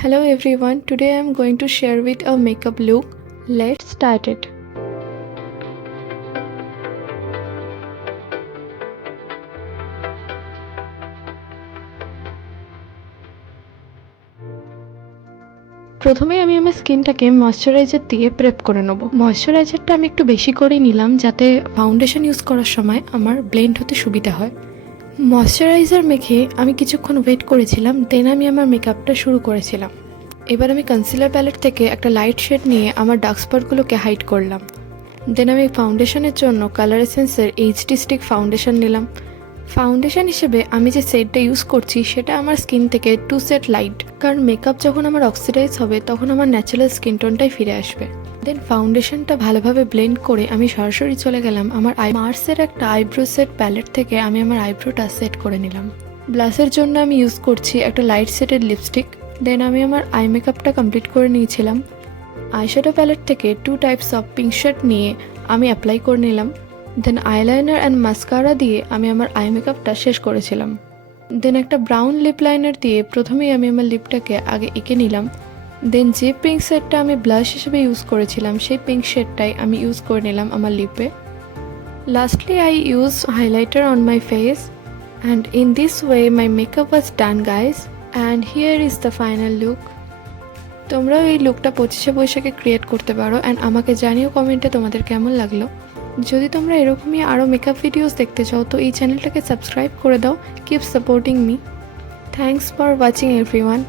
Hello everyone, today I am going to share with a makeup look. Let's start it. প্রথমে আমি আমার স্কিনটাকে moisturiser দিয়ে prep করে নেব। ময়শ্চারাইজারটা আমি একটু বেশি করে নিলাম যাতে ফাউন্ডেশন ইউজ করার সময় আমার ব্লেন্ড হতে সুবিধা হয়। ময়শ্চারাইজার মেখে আমি কিছুক্ষণ ওয়েট করেছিলাম, দেন আমি আমার মেকআপটা শুরু করেছিলাম। এবার আমি কনসিলার প্যালেট থেকে একটা লাইট শেড নিয়ে আমার ডার্ক স্পটগুলোকে হাইড করলাম। দেন আমি ফাউন্ডেশনের জন্য কালার এসেন্সের এইচডি স্টিক ফাউন্ডেশন নিলাম। ফাউন্ডেশন হিসেবে আমি যে শেডটা ইউজ করছি সেটা আমার স্কিন থেকে 2 শেড লাইট, কারণ মেকআপ যখন আমার অক্সিডাইজ হবে তখন আমার ন্যাচারাল স্কিন টোনটাই ফিরে আসবে। দেন ফাউন্ডেশনটা ভালোভাবে ব্লেন্ড করে আমি সরাসরি চলে গেলাম আমার মার্সের একটা আইব্রো সেট প্যালেট থেকে আমি আমার আইব্রোটা সেট করে নিলাম। ব্লাশের জন্য আমি ইউজ করছি একটা লাইট শেডের লিপস্টিক। দেন আমি আমার আই মেকআপটা কমপ্লিট করে নিয়েছিলাম। আইশ্যাডো প্যালেট থেকে 2 টাইপস অফ পিঙ্ক শেড নিয়ে আমি অ্যাপ্লাই করে নিলাম। দেন আইলাইনার অ্যান্ড মাস্কারা দিয়ে আমি আমার আই মেকআপটা শেষ করেছিলাম। দেন একটা ব্রাউন লিপ লাইনার দিয়ে প্রথমেই আমি আমার লিপটাকে আগে এঁকে নিলাম। দেন যে পিঙ্ক শেডটা আমি ব্লাশ হিসেবে ইউজ করেছিলাম সেই পিঙ্ক শেডটাই আমি ইউজ করে নিলাম আমার লিপে। Lastly I use highlighter on my face and in this way my makeup was done guys and here is the final look. তোমরাও এই লুকটা 25শে বৈশাখে ক্রিয়েট করতে পারো অ্যান্ড আমাকে জানিও কমেন্টে তোমাদের কেমন লাগলো। যদি তোমরা এরকমই আরও মেকআপ ভিডিওস দেখতে চাও তো এই চ্যানেলটাকে সাবস্ক্রাইব করে দাও। Keep supporting me. Thanks for watching everyone.